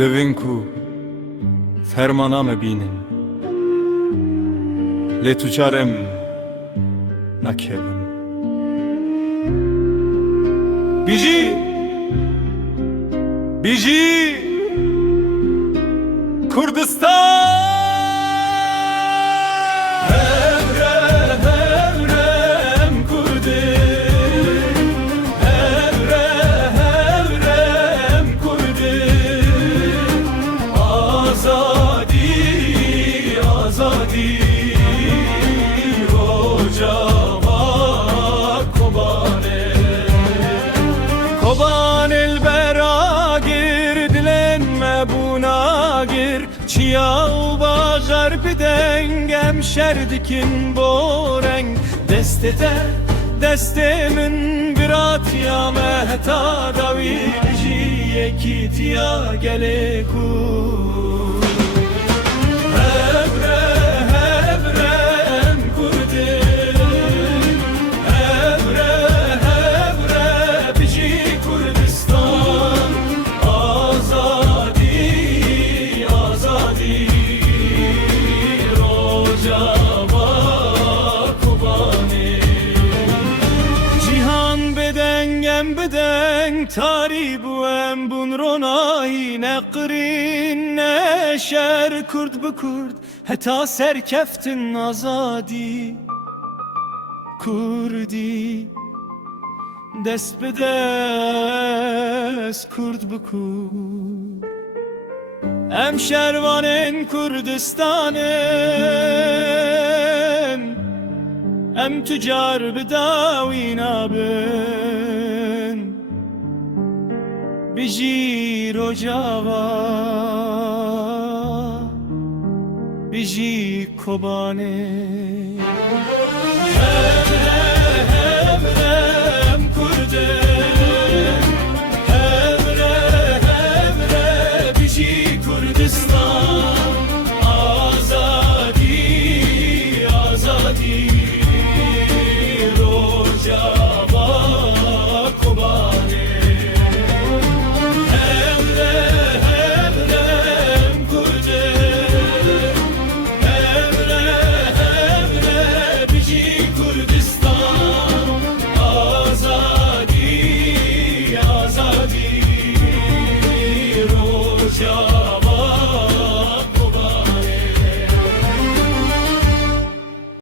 Devin ku fermana me bînin, lê tu carem nakevin. Bijî Kurdistan. Koban el beragir dilenme buna gir Çiyav bağar bir dengem şerdikin boreng Destete destemin bir atya mehta davilci yekitya gele kur بدن تاری بوم بون رونایی نقرین نشر کرد بکرد حتا سرکفتن آزادی کردی دست به دست کرد بکرد ام شروانن کردستانن ام تجار بداوی نابن بجی رجاوا بجی کبانه